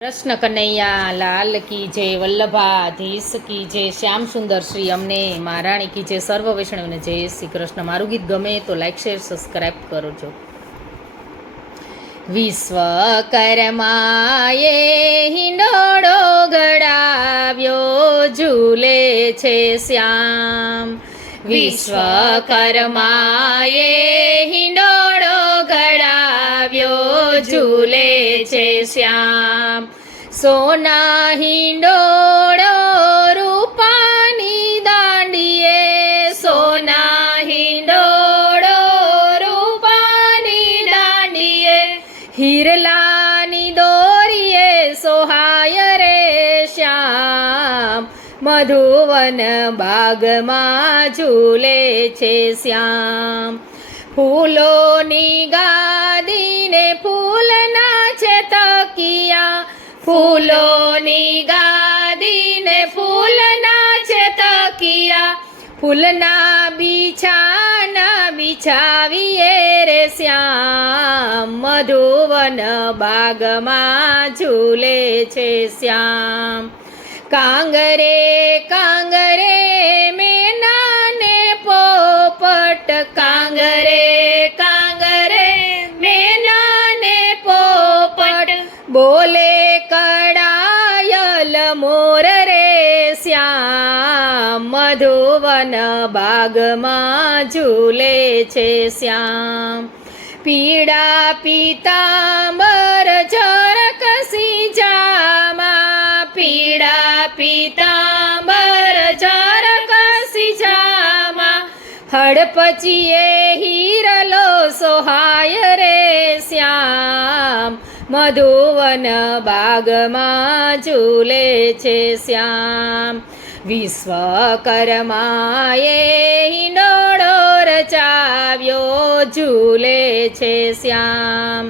કૃષ્ણ કનૈયા લાલ કી જય, વલ્લભાધીશ કી જય, શ્યામ સુંદર શ્રી અમને મહારાણી કી જય, સર્વ વૈષ્ણવને જય શ્રી કૃષ્ણ। મારું ગીત ગમે તો લાઈક શેર સબસ્ક્રાઈબ કરજો। વિશ્વકર્માએ હિંડોળો ઘડાવ્યો, ઝૂલે છે શ્યામ। વિશ્વકર્માએ હિંડોળો ઘડાવ્યો, ઝૂલે છે શ્યામ। સોના હિંડોળો રૂપાની દાંડીએ, સોના હિંડોળો રૂપાની દાંડીએ, હિરલાની દોરીએ સોહાય રે શ્યામ। મધુવન બાગમાં ઝૂલે છે શ્યામ। ફૂલોની ગાદીને ફૂલના છે તકિયા, ફૂલોની ગાદીને ફૂલના છે તકિયા, ફૂલના બિછાના બિછાવીએ રે શ્યામ। મધુવન બાગમાં ઝૂલે છે શ્યામ। કાંગરે કાંગરે મેનાને પોપટ, કાંગરે કાંગરે મેનાને પોપટ, બોલે કડાયલ મોર રે શ્યામ। મધુવન બાગમાં ઝૂલે છે શ્યામ। પીળા પીતાંબર ઝરકસી જામા, પીળા પીતાંબર ઝરકસી જામા, હડપચીએ હિરલો સોહાય રે શ્યામ। મધુવન બાગમાં ઝૂલે છે શ્યામ। વિશ્વકર્માએ હિંડોળો રચાવ્યો, ઝૂલે છે શ્યામ।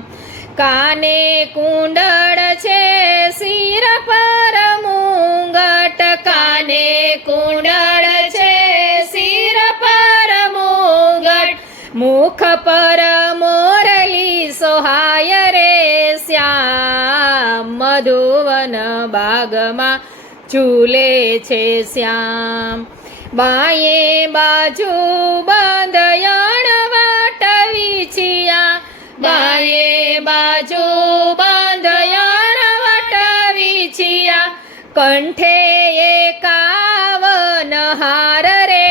કાને કુંડળ છે શિર પર મુંગટ, કાને કુંડળ છે શિર પર મુંગટ, મુખ પર મોરલી સોહાય રે શ્યામ। મધુવન બાગમાં ઝૂલે છે શ્યામ। બાયે બાજુ બાંધયણ વાટ વીછિયા, બાયે બાજુ બાંધયણ વાટ વીછિયા, કંઠે એકાવન હાર રે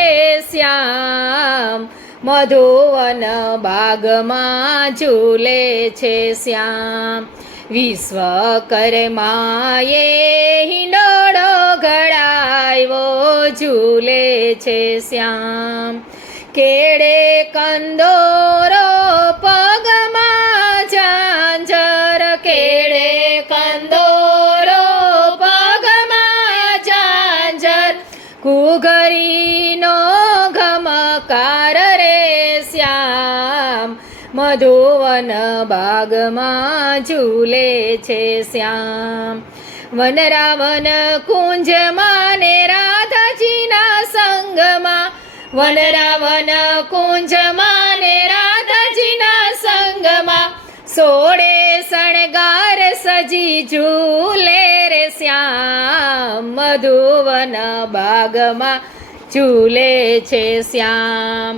શ્યામ। મધુવન બાગમાં ઝૂલે છે શ્યામ। વિશ્વકર્માએ હિંડોળો ઘડાવ્યો, ઝૂલે છે શ્યામ। કેળે કંદોરો પગમાં ઝાંઝર, કેળે કંદોરો પગમાં ઝાંઝર, કુઘરીનો ઘમકાર રે શ્યામ। મધુવન બાગમાં ઝૂલે છે શ્યામ। વનરાવન કુંજમાં ને રાધાજીના સંગમાં, વનરાવન કુંજમાં ને રાધાજીના સંગમાં, સોળે શણગાર સજી ઝૂલે રે શ્યામ। મધુવન બાગમાં ઝૂલે છે શ્યામ।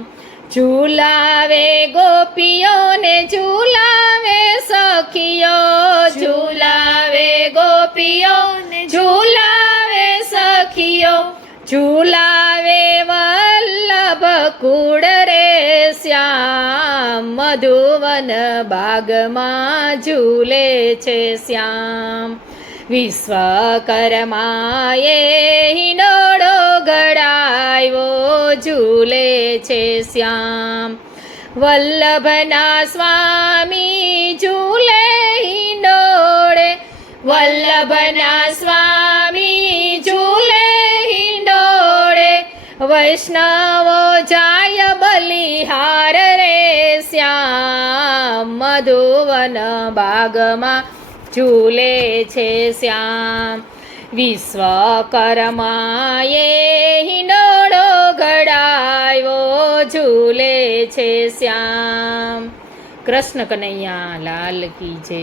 ઝૂલાવે ગોપીઓને ઝૂલાવે સખીઓ, ઝૂલાવે ગોપીઓને ઝૂલાવે સખીઓ, ઝૂલાવે વલ્લભ કુળ રે શ્યામ। મધુવન બાગમાં ઝૂલે છે શ્યામ। વિશ્વકર્માએ હિંડોળો ઘડાવ્યો, ઝૂલે છે શ્યામ। વલ્લભના સ્વામી ઝૂલે હિંડોળે, વલ્લભના સ્વામી ઝૂલે હિંડોળે, વૈષ્ણવો જાય બલિહાર રે શ્યામ। મધુવન બાગમાં ઝૂલે છે શ્યામ। વિશ્વકર્માએ હિંડોળો ઘડાવ્યો, ઝૂલે છે શ્યામ। કૃષ્ણ કનૈયા લાલ કી જય।